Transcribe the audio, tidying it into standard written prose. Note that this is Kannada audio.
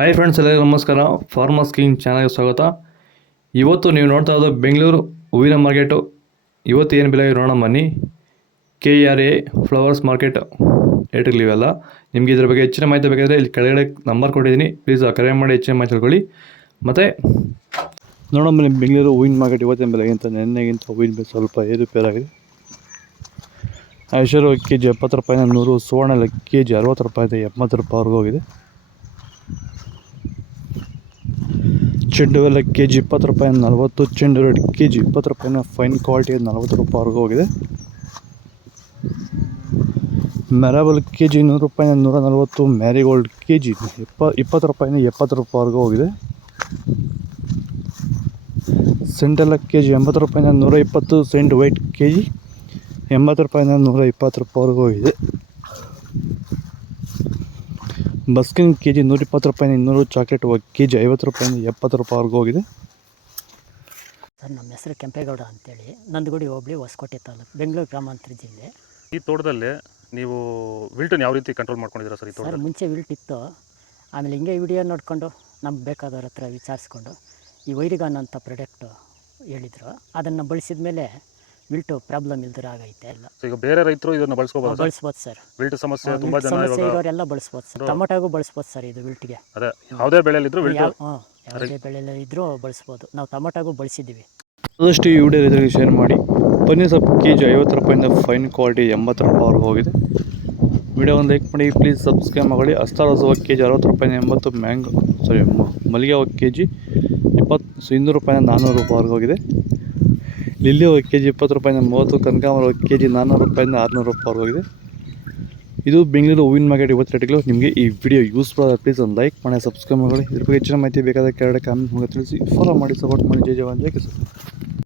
ಹಾಯ್ ಫ್ರೆಂಡ್ಸ್, ಎಲ್ಲರಿಗೂ ನಮಸ್ಕಾರ. ಫಾರ್ಮರ್ಸ್ ಕಿಂಗ್ ಚಾನಲ್ಗೆ ಸ್ವಾಗತ. ಇವತ್ತು ನೀವು ನೋಡ್ತಾ ಇರೋದು ಬೆಂಗಳೂರು ಹೂವಿನ ಮಾರ್ಕೆಟು. ಇವತ್ತು ಏನು ಬೆಲೆ ನೋಡೋಣ ಬನ್ನಿ. KRA ಫ್ಲವರ್ಸ್ ಮಾರ್ಕೆಟ್ ರೇಟ್ಗಳಿವೆಲ್ಲ. ನಿಮಗೆ ಇದ್ರ ಬಗ್ಗೆ ಹೆಚ್ಚಿನ ಮಾಹಿತಿ ಬೇಕಾದರೆ ಇಲ್ಲಿ ಕೆಳಗಡೆ ನಂಬರ್ ಕೊಟ್ಟಿದ್ದೀನಿ, ಪ್ಲೀಸ್ ಕರೆ ಮಾಡಿ ಹೆಚ್ಚಿನ ಮಾಹಿತಿ ತಿಳ್ಕೊಳ್ಳಿ. ಮತ್ತು ನೋಡೋಣ ಬನ್ನಿ, ಬೆಂಗಳೂರು ಹೂವಿನ ಮಾರ್ಕೆಟ್ ಇವತ್ತಿನ ಬೆಲೆಗಿಂತ ನೆನ್ನೆಗಿಂತ ಹೂವಿನ ಬೆಲೆ ಸ್ವಲ್ಪ ಏರುಪೇರಾಗಿದೆ. ಐಶ್ವರ್ಯ ಕೆಜಿ 70 ರೂಪಾಯಿನ 100, ಸುವರ್ಣ ಕೆಜಿ 60 ರೂಪಾಯಿಂದ 80 ರೂಪಾಯಿವರೆಗೂ ಹೋಗಿದೆ. ಚೆಂಡು ಎಲ್ಲ ಕೆಜಿ 20 ರೂಪಾಯಿ 40, ಚೆಂಡು ರೆಡ್ ಕೆಜಿ 20 ರೂಪಾಯಿನ ಫೈನ್ ಕ್ವಾಲಿಟಿ 40 ರೂಪಾಯಿವರೆಗೂ ಹೋಗಿದೆ. ಮೆರಾಬಲ್ ಕೆಜಿ 100 ರೂಪಾಯಿನ 140, ಮ್ಯಾರಿಗೋಲ್ಡ್ ಕೆಜಿ 20 ರೂಪಾಯಿನ 70 ರೂಪಾಯಿವರೆಗೂ ಹೋಗಿದೆ. ಸೆಂಟೆಲ್ಲ ಕೆಜಿ 80 ರೂಪಾಯಿನ 120, ಸೆಂಟ್ ವೈಟ್ ಕೆಜಿ 80 ರೂಪಾಯಿನ 120 ರೂಪಾಯಿವರೆಗೂ ಹೋಗಿದೆ. ಬಸ್ಕಿನ್ ಕೆಜಿ 120 ರೂಪಾಯಿನ 200, ಚಾಕ್ಲೇಟ್ ಕೆಜಿ 50 ರೂಪಾಯಿನ 70 ರೂಪಾಯಿವರೆಗೂ ಹೋಗಿದೆ. ಸರ್, ನಮ್ಮ ಹೆಸರು ಕೆಂಪೇಗೌಡ ಅಂತೇಳಿ, ನಂದಗುಡಿ ಹೋಬಳಿ, ಹೊಸಕೋಟೆ ತಾಲೂಕು, ಬೆಂಗಳೂರು ಗ್ರಾಮಾಂತರ ಜಿಲ್ಲೆ. ಈ ತೋಟದಲ್ಲಿ ನೀವು ವಿಲ್ಟನ್ನು ಯಾವ ರೀತಿ ಕಂಟ್ರೋಲ್ ಮಾಡ್ಕೊಂಡಿದ್ದೀರಾ ಸರ್? ಈ ತೋಟ ಸರ್, ಮುಂಚೆ ವಿಲ್ಟ್ ಇತ್ತು. ಆಮೇಲೆ ಹಿಂಗೆ ವಿಡಿಯೋ ನೋಡಿಕೊಂಡು ನಮ್ಗೆ ಬೇಕಾದವ್ರ ಹತ್ರ ವಿಚಾರಿಸ್ಕೊಂಡು ಈ ವೈರಿಗಾನ್ ಅಂತ ಪ್ರಾಡಕ್ಟು ಹೇಳಿದರು. ಅದನ್ನು ಬಳಸಿದ ಮೇಲೆ ವಿಲ್ಟು ಪ್ರಾಬ್ಲಮ್ ಇಲ್ದಿರ ಆಗೈತೆ ಎಲ್ಲ. ಈಗ ಬೇರೆ ರೈತರು ಇದನ್ನು ಬಳಸ್ಕೋಬೋದು ಸರ್. ವಿಲ್ಟ್ ಸಮಸ್ಯೆ ತುಂಬ ಜನ ಇರೋರೆಲ್ಲ ಬಳಸ್ಬೋದು ಸರ್. ಟೊಮೊಟೊಗೂ ಬಳಸ್ಬೋದು ಸರ್ ಇದು ವಿಲ್ಟ್ಗೆ. ಅದೇ ಯಾವುದೇ ಬೆಳೆಯಲ್ಲಿದ್ದರೂ ವಿಲ್ಟ್ ಯಾವುದೇ ಬೆಳೆಯಲ್ಲಿ ಇದ್ದರೂ ಬಳಸ್ಬೋದು. ನಾವು ಟೊಮೊಟೊಗೂ ಬಳಸಿದ್ದೀವಿ. ಆದಷ್ಟು ಈ ವಿಡಿಯೋ ರೈತರಿಗೆ ಶೇರ್ ಮಾಡಿ. ಪನ್ನೀರ್ ಸೊಪ್ಪು ಕೆಜಿ 50 ರೂಪಾಯಿಂದ ಫೈನ್ ಕ್ವಾಲಿಟಿ 80 ರೂಪಾಯಿವರೆಗೂ ಹೋಗಿದೆ. ವಿಡಿಯೋ ಒಂದು ಲೈಕ್ ಮಾಡಿ, ಪ್ಲೀಸ್ ಸಬ್ಸ್ಕ್ರೈಬ್ ಮಾಡಿ. ಅಸ್ತಾರೋಸ್ ಹೋಗಿ ಕೆಜಿ 60 ರೂಪಾಯಿನ 80, ಮಲ್ಲಿಗೆ ಹೋಗಿ ಕೆಜಿ 200 ರೂಪಾಯಿನ 400 ರೂಪಾಯಿವರೆಗೂ ಹೋಗಿದೆ. ಲಿಲ್ಲಿ ಹೋಗಿ ಕೆಜಿ 20 ರೂಪಾಯಿನ 30, ಕನಕಾಂಬರ ಹೋಗಿ ಕೆಜಿ 400 ರೂಪಾಯಿಂದ 600 ರೂಪಾಯಿವರೆಗೂ ಹೋಗಿದೆ. ಇದು ಬೆಂಗಳೂರು ಹೂವಿನ ಮಾರ್ಕೆಟ್ ಇವತ್ತು ರೇಟ್ಗಳು. ನಿಮಗೆ ಈ ವಿಡಿಯೋ ಯೂಸ್ಫುಲ್ ಆದರೆ ಪ್ಲೀಸ್ ಒಂದು ಲೈಕ್ ಮಾಡಿ, ಸಬ್ಸ್ಕ್ರೈಬ್ ಮಾಡಿ. ಇದ್ರ ಬಗ್ಗೆ ಹೆಚ್ಚಿನ ಮಾಹಿತಿ ಬೇಕಾದ ಕೆಳಗಡೆ ಕಾಮೆಂಟ್ ಮೂಲಕ ತಿಳಿಸಿ. ಫಾಲೋ ಮಾಡಿ, ಸಪೋರ್ಟ್ ಮಾಡಿ. ಜೈ ಜವಾನ್, ಜೈ ಕಿಸಾನ್.